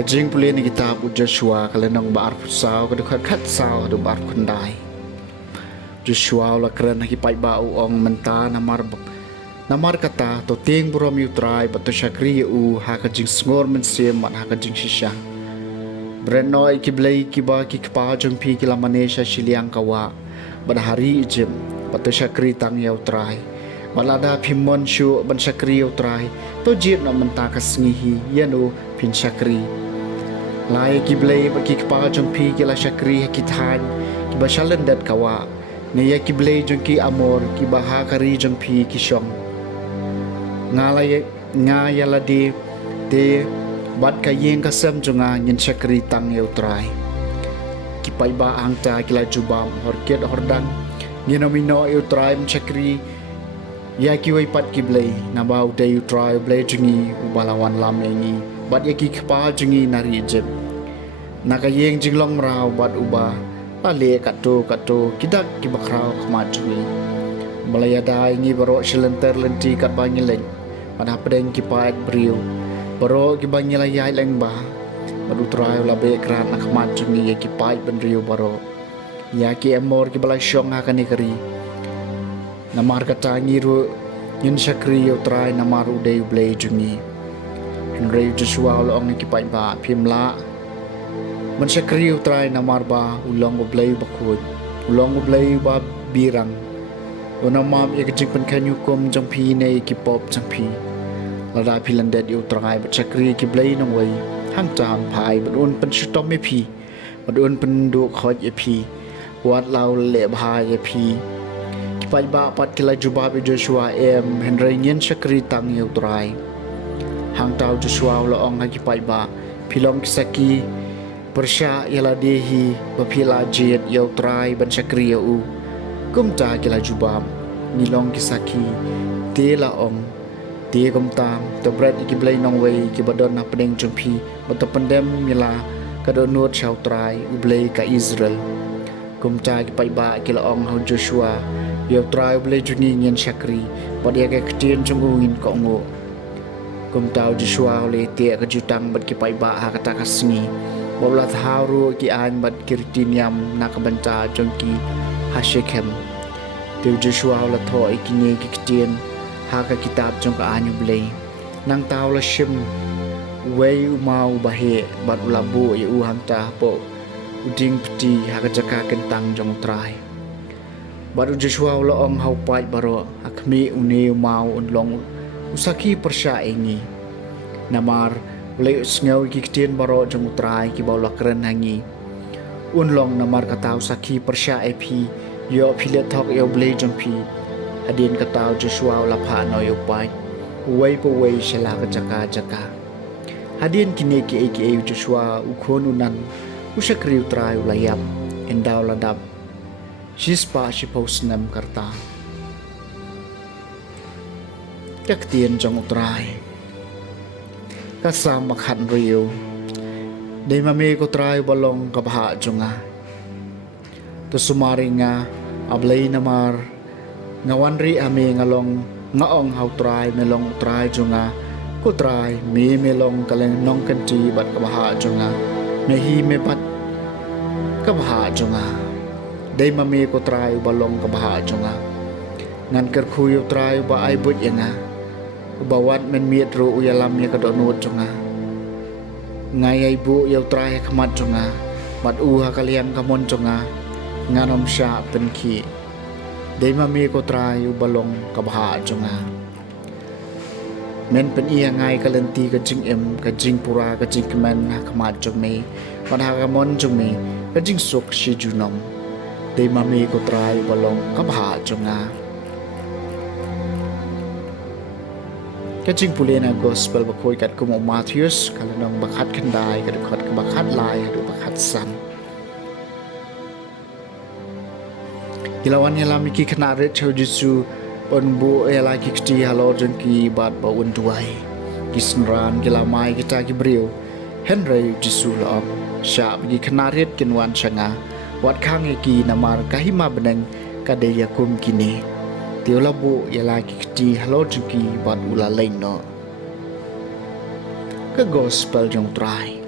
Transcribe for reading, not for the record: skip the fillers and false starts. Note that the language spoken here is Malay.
Kajing pulih ni kitab Joshua kalenong baar pusau kadukhat khat sau kadu baar kundai. Joshua la keren hipai bau ong menta namar kata to ting burom yutrai batu syakri u ha kajing sngur mensiem mat ha kajing shisha. Brenoi kiblei kiba ki kpa jong pi kila manesha shiliang kawa pada hari jem batu syakri tang yautrai. Balada pimon shu ban syakri yautrai to jit no menta kasngihi yanu pin syakri. Lai kiblei bagi kpa jong pi kila syakri hakithan kiba shalan dat kawa ne ya kiblei jong ki amor kiba ha kari jong pi kishong ngalai ngayala de bat kayeng kasam jonga nyen syakri tang yautrai kipai ba angta kila jubam horket hordan ngenomino yautrai syakri ya kiwai pat kiblei nabau de yautrai blei jungi ubalawan lamengi bat ya ki kpa jungi nari jem nakayeng jinglong merau bat uba lale kato kidak kibakrau kemajui belayada ingi baro silenter lenti kat bangileng pada pedeng kipaet beriu baro kibangilayai lengba badu trai labe kran nak kemajui ya kipaet benriu baro ya ki emor kibalai syong akan ikari namar kata ngiru yin syakri yo trai namar udai blei jungi Henry Joshua olong kipaet ba pimla mensyakri utrai namar ba ulong ublay bakut ulong ublay ba birang unamam ikajing penkanyukum jang pi ne ikipop jang pi lada pilandet utrai mensyakri kiblay nang way hang tam pai badun penshutom pi badun penduk khoj pi wat lau le bhai pi kipai ba pat kila jubab Joshua Henry nyen syakri tang utrai hang tau Joshua laong kipai ba pilong kisaki Persya ialah dehi bapila jid yau trai ban syakri yau kumta kila jubam nilong kisaki te la ong te kumtam to bread ikiblay nong way kibadon na pedeng jumpi bato pendem mila kadonut syau trai ublay ka Israel kumta kipai ba kila ong hau Joshua yau trai ublay jungi ngin syakri padia ka ketien jungungin ko ngo kumta Joshua oleh te kejutang bat kipai ba ha kata kasni Bolat haru ki an bat kirtiniam nakabanta jongki hashekem. Tiu Joshua la tho ikinye ki kitien haka kitab jongka anyu blei. Nang tau la shim wei umau bahe bat ulabu ye uhanta po uding peti haka jaka kentang jong trai. Baru Joshua la ong hau pai baro akmi une umau unlong usaki persya ingi. Namar Lei sngau ki kitien baro jong utrai ki baula keren hangi unlong namar katau saki persya epi yo philet thok yo blei jong pi hadin katau Joshua la pha no yo pai wei po wei shala ka jaka hadin kine ki Joshua ukhon unan usakri utrai ulayap endau ladap shispa shiposnam karta kaktien jong utrai kasam makhan riu dei mame ko try balong kabha junga to sumari nga ablay namar ngawan ri ame ngalong ngaong how try melong try junga ko try me melong kaleng nong kanti bat kabha junga mehi me pat kabha junga dei mame ko try balong kabha junga ngan ker khuyo try ba ai but yanga bawat men miet ro uyalam ya kadonut jonga ngai ibu yau trai khamat jonga mat u ha kalian kamon jonga nganom sha penki dei mami ko trai u balong kabha jonga men pen ia ngai kalenti ka jing em ka jing pura ka jing kemen ha kamat jong me wan ha kamon jong me ka jing sok shi junom de mami ko trai balong ka bha jong nga ka jing pulena gospel ba khoi kat kumo Matthews kalanong bakhat khandai ka khot ka bakhat lai du bakhat san Ilawan yalam iki kena ret chau jisu on bu ela ki kti halo jen ki bat ba un tuai kisnran gilamai kita ki brio henry jisu la sha bi kena ret kin wan changa wat khang e ki namar kahima beneng kadeya kum kini tiola bu yala ki kti halo jen ki bat ula lein no ka gospel jong trai